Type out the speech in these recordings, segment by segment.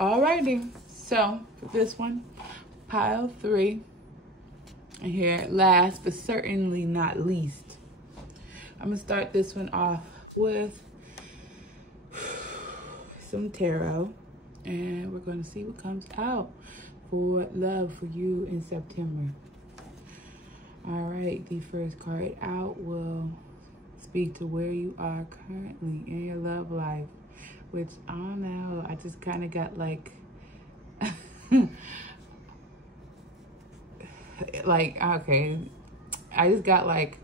Alrighty, so for this one, pile 3. And here, last but certainly not least, I'm gonna start this one off with some tarot, and we're gonna see what comes out for love for you in September. All right, the first card out will speak to where you are currently in your love life, which I don't know, I just kind of got like like, okay, I just got like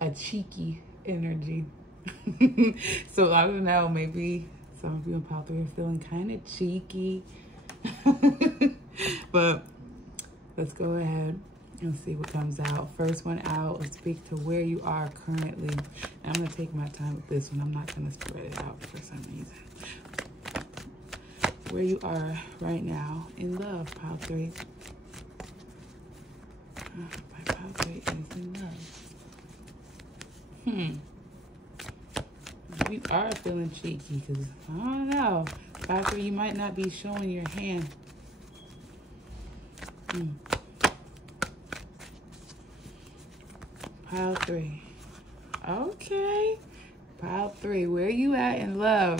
a cheeky energy. So I don't know, maybe some of you in pile 3 are feeling kind of cheeky. But let's go ahead and see what comes out. First one out will speak to where you are currently. And I'm gonna take my time with this one. I'm not gonna spread it out for some reason. Where you are right now in love, pile 3. My pile 3 is in love. You are feeling cheeky because I don't know. Pile 3, you might not be showing your hand. Pile 3. Okay. Pile 3. Where you at in love?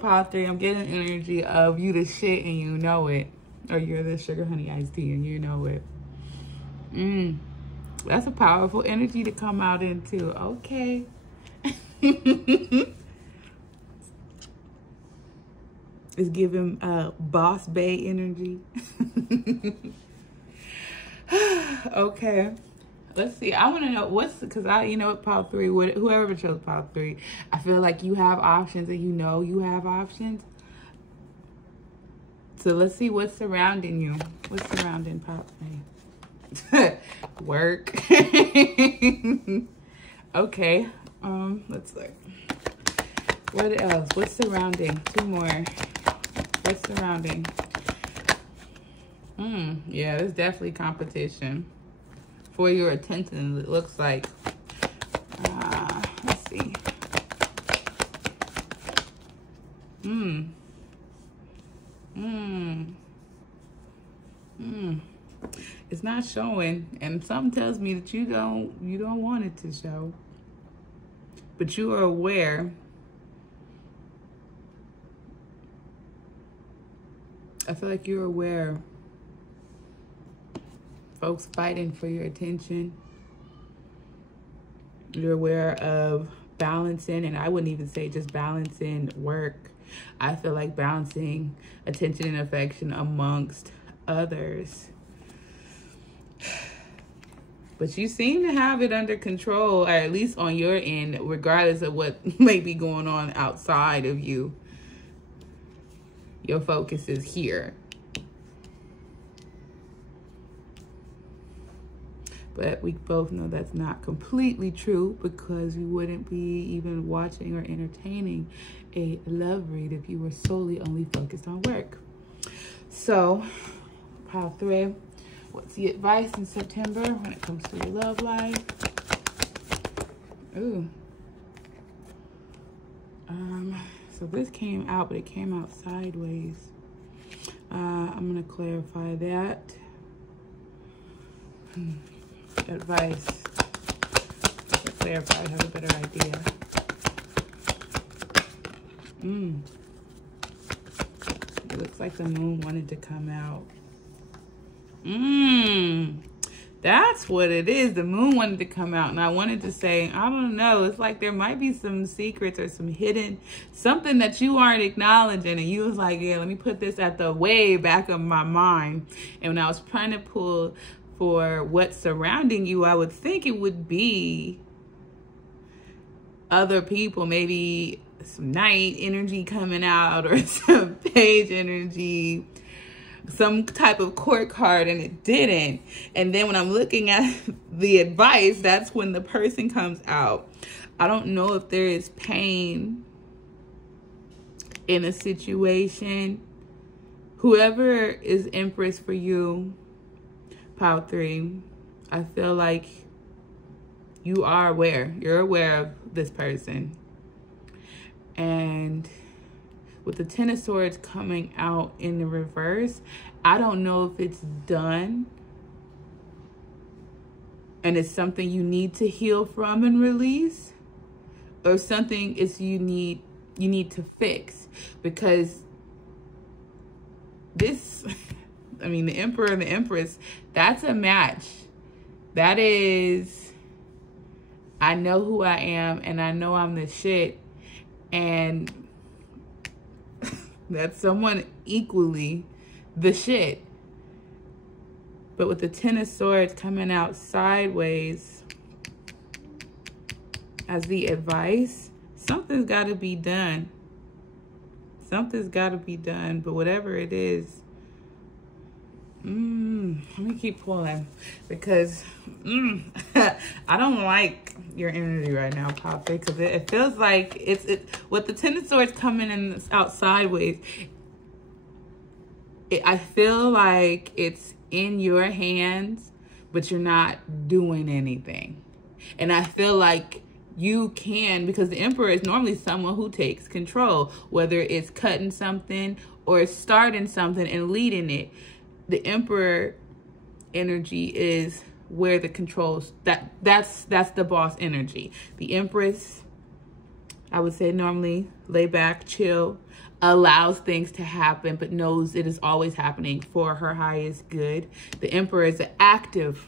Pile 3. I'm getting energy of you the shit and you know it. Or you're the sugar honey iced tea and you know it. That's a powerful energy to come out into. Okay. It's giving boss bay energy. Okay. Let's see. I want to know because you know what, pile 3, whoever chose pile 3, I feel like you have options and you know you have options. So let's see what's surrounding you. What's surrounding pile 3? Work. Okay. Let's look. What else? What's surrounding? 2 more. What's surrounding? Yeah, there's definitely competition for your attention, it looks like. Let's see. It's not showing, and something tells me that you don't want it to show. But you are aware. I feel like you're aware. Folks fighting for your attention. You're aware of balancing, and I wouldn't even say just balancing work. I feel like balancing attention and affection amongst others. But you seem to have it under control, or at least on your end, regardless of what may be going on outside of you. Your focus is here. But we both know that's not completely true, because you wouldn't be even watching or entertaining a love read if you were solely only focused on work. So, pile 3, what's the advice in September when it comes to your love life? Ooh. So this came out, but it came out sideways. I'm gonna clarify that. Advice. To clarify, I have a better idea. It looks like the moon wanted to come out. That's what it is. The moon wanted to come out, and I wanted to say, I don't know, it's like there might be some secrets or some hidden, something that you aren't acknowledging, and you was like, yeah, let me put this at the way back of my mind. And when I was trying to pull for what's surrounding you, I would think it would be other people, maybe some night energy coming out or some page energy, some type of court card, and it didn't. And then when I'm looking at the advice, that's when the person comes out. I don't know if there is pain in a situation. Whoever is Empress for you, pile 3, I feel like you are aware. You're aware of this person. And with the Ten of Swords coming out in the reverse, I don't know if it's done and it's something you need to heal from and release, or something is you need to fix. Because this, I mean, the Emperor and the Empress, that's a match. That is, I know who I am and I know I'm the shit. And that's someone equally the shit. But with the Ten of Swords coming out sideways as the advice, something's got to be done. Something's got to be done. But whatever it is, let me keep pulling, because I don't like your energy right now, Poppy, because it feels like it's with the Ten of Swords coming in out sideways. I feel like it's in your hands, but you're not doing anything. And I feel like you can, because the Emperor is normally someone who takes control, whether it's cutting something or starting something and leading it. The Emperor energy is where the controls, that's the boss energy. The Empress, I would say, normally lay back, chill, allows things to happen, but knows it is always happening for her highest good. The Emperor is an active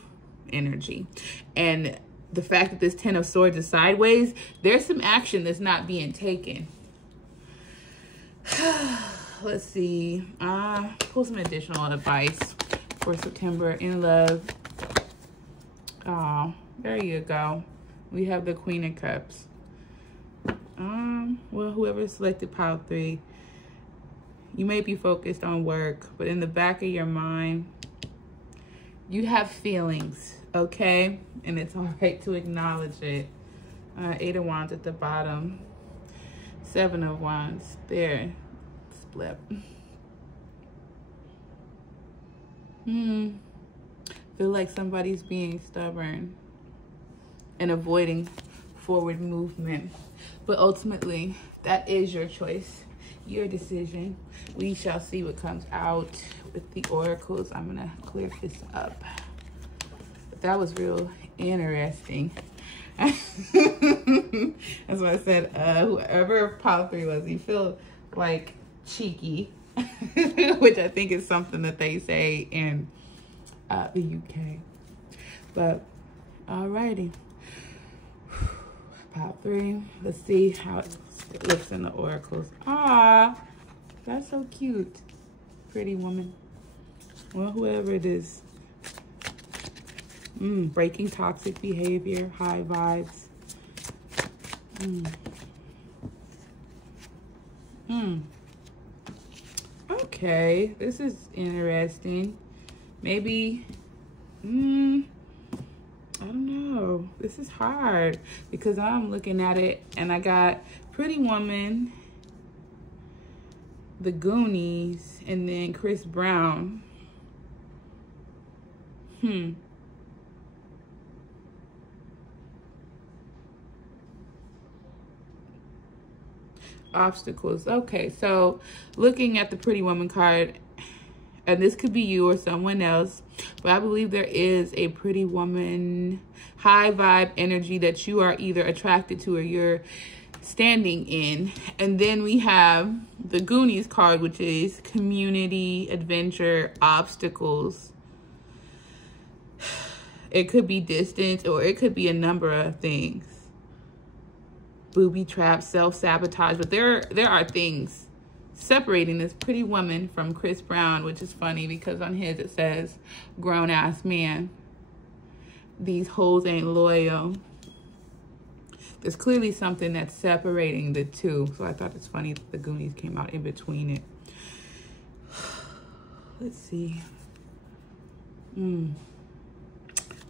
energy. And the fact that this Ten of Swords is sideways, there's some action that's not being taken. Let's see. Pull some additional advice for September in love. Oh, there you go. We have the Queen of Cups. Well, whoever selected pile 3, you may be focused on work, but in the back of your mind, you have feelings, okay? And it's all right to acknowledge it. 8 of Wands at the bottom. 7 of Wands. There. Split. Feel like somebody's being stubborn and avoiding forward movement. But ultimately, that is your choice, your decision. We shall see what comes out with the oracles. I'm gonna clear this up. But that was real interesting. That's what I said. Whoever pile 3 was, you feel like cheeky, which I think is something that they say in the UK. But alrighty. Pile 3. Let's see how it looks in the oracles. Ah, that's so cute. Pretty woman. Well, whoever it is. Breaking toxic behavior, high vibes. Okay, this is interesting. Maybe, I don't know. This is hard because I'm looking at it and I got Pretty Woman, The Goonies, and then Chris Brown. Obstacles. Okay, so looking at the Pretty Woman card, and this could be you or someone else, but I believe there is a pretty woman, high vibe energy that you are either attracted to or you're standing in. And then we have the Goonies card, which is community, adventure, obstacles. It could be distance, or it could be a number of things. Booby traps, self-sabotage, but there are things separating this Pretty Woman from Chris Brown, which is funny because on his it says grown-ass man. These hoes ain't loyal. There's clearly something that's separating the two, so I thought it's funny that the Goonies came out in between it. Let's see.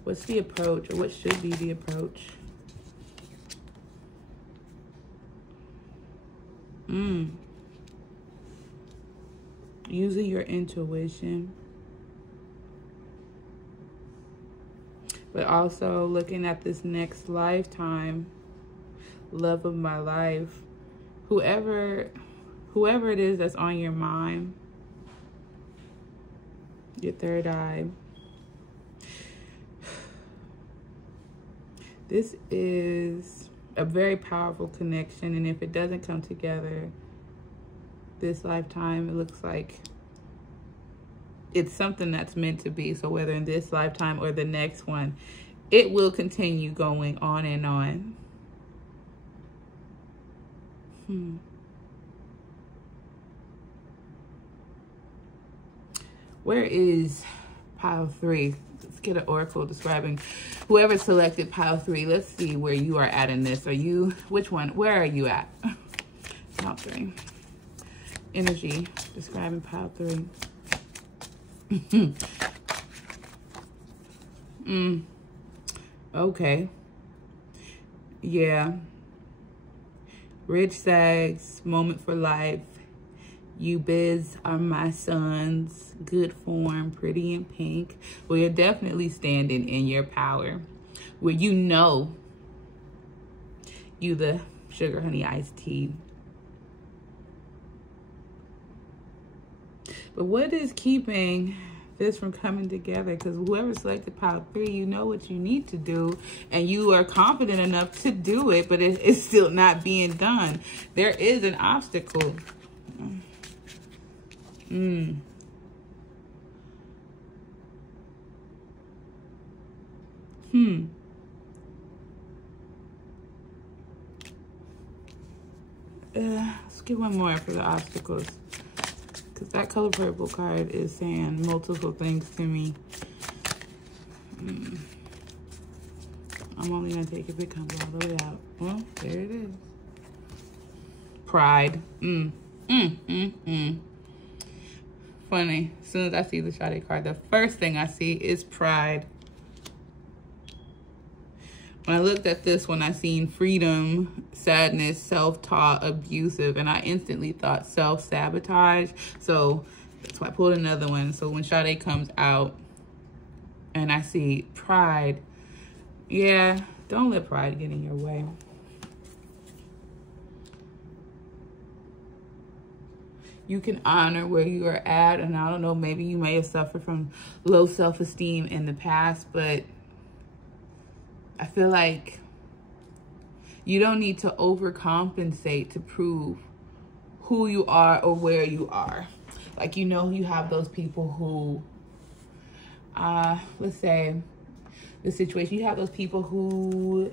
What's the approach, or what should be the approach? Using your intuition, but also looking at this next lifetime, love of my life, whoever it is that's on your mind, your third eye, this is a very powerful connection. And if it doesn't come together this lifetime, it looks like it's something that's meant to be. So whether in this lifetime or the next one, it will continue going on and on. Where is pile 3? Let's get an oracle describing whoever selected pile 3. Let's see where you are at in this. Are you, which one? Where are you at? Pile 3. Energy describing pile 3. Okay. Yeah. Rich Sags, moment for life. You biz are my sons. Good form, pretty in pink. Well, you're definitely standing in your power. Where you know you the sugar honey iced tea. But what is keeping this from coming together? Because whoever selected pile 3, you know what you need to do, and you are confident enough to do it, but it's still not being done. There is an obstacle. Let's get one more for the obstacles. Because that color purple card is saying multiple things to me. I'm only going to take if it comes all the way out. Well, there it is. Pride. Funny. As soon as I see the Sade card, the first thing I see is pride. When I looked at this one, I seen freedom, sadness, self-taught, abusive, and I instantly thought self-sabotage. So that's why I pulled another one. So when Sade comes out and I see pride, yeah, don't let pride get in your way. You can honor where you are at, and I don't know, maybe you may have suffered from low self-esteem in the past, but I feel like you don't need to overcompensate to prove who you are or where you are. Like, you know, you have those people who, let's say the situation, you have those people who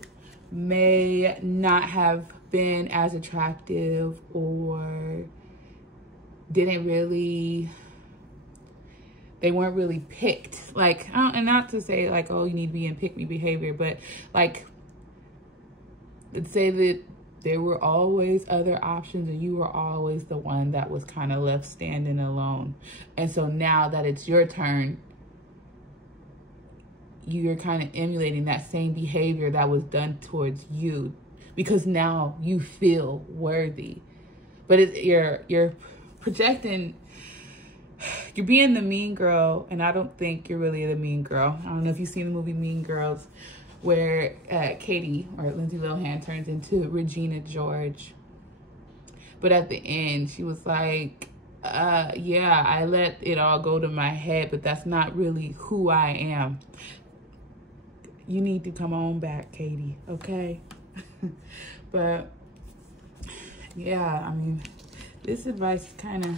may not have been as attractive or didn't really, they weren't really picked. Like, and not to say like, oh, you need to be in pick me behavior, but like, let's say that there were always other options and you were always the one that was kind of left standing alone. And so now that it's your turn, you're kind of emulating that same behavior that was done towards you, because now you feel worthy. But you're projecting, you're being the mean girl, and I don't think you're really the mean girl. I don't know if you've seen the movie Mean Girls, where Katie, or Lindsay Lohan, turns into Regina George. But at the end, she was like, yeah, I let it all go to my head, but that's not really who I am. You need to come on back, Katie, okay? But yeah, I mean, this advice is kind of,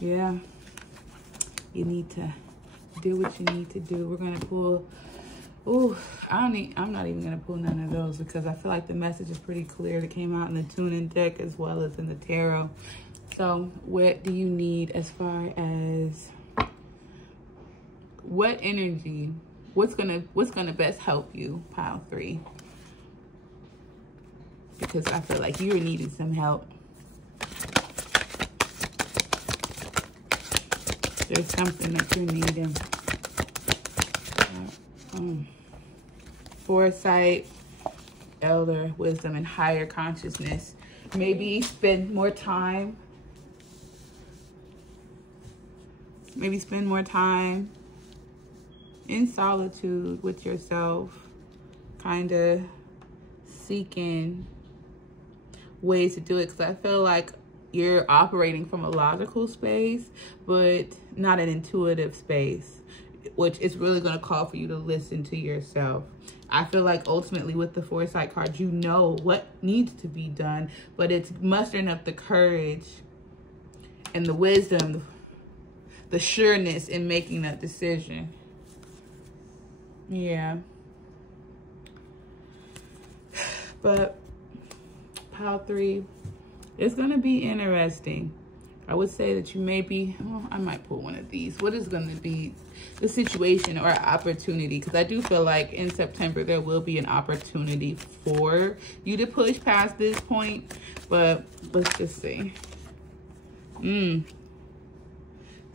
yeah, you need to do what you need to do. We're going to pull, I'm not even going to pull none of those, because I feel like the message is pretty clear that came out in the tuning deck as well as in the tarot. So what do you need as far as what energy, what's gonna best help you, pile 3? Because I feel like you're needing some help. There's something that you're needing. Foresight, elder wisdom, and higher consciousness. Maybe spend more time. Maybe spend more time in solitude with yourself, kind of seeking ways to do it, because I feel like you're operating from a logical space, but not an intuitive space, which is really going to call for you to listen to yourself. I feel like ultimately with the foresight card, you know what needs to be done, but it's mustering up the courage and the wisdom, the sureness in making that decision. Yeah. But pile 3, it's going to be interesting. I would say that you may be, oh, I might pull one of these. What is going to be the situation or opportunity? Because I do feel like in September, there will be an opportunity for you to push past this point. But let's just see.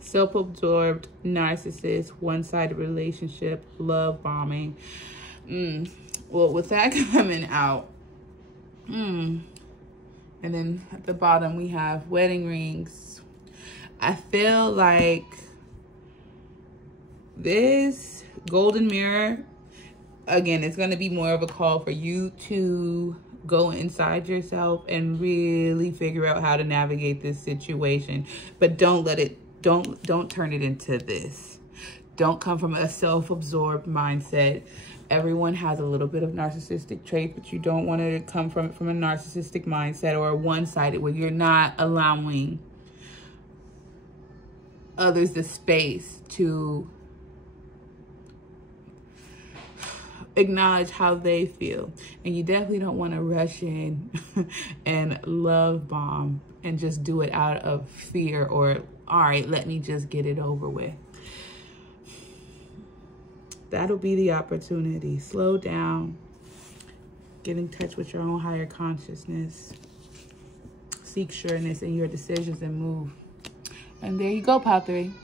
Self-absorbed, narcissist, one-sided relationship, love bombing. Well, with that coming out, and then at the bottom, we have wedding rings. I feel like this golden mirror, again, it's going to be more of a call for you to go inside yourself and really figure out how to navigate this situation. But don't let it, don't turn it into this. Don't come from a self-absorbed mindset. Everyone has a little bit of narcissistic trait, but you don't want it to come from a narcissistic mindset or a one-sided where you're not allowing others the space to acknowledge how they feel. And you definitely don't want to rush in and love bomb and just do it out of fear or, all right, let me just get it over with. That'll be the opportunity. Slow down. Get in touch with your own higher consciousness. Seek sureness in your decisions and move. And there you go, pile 3.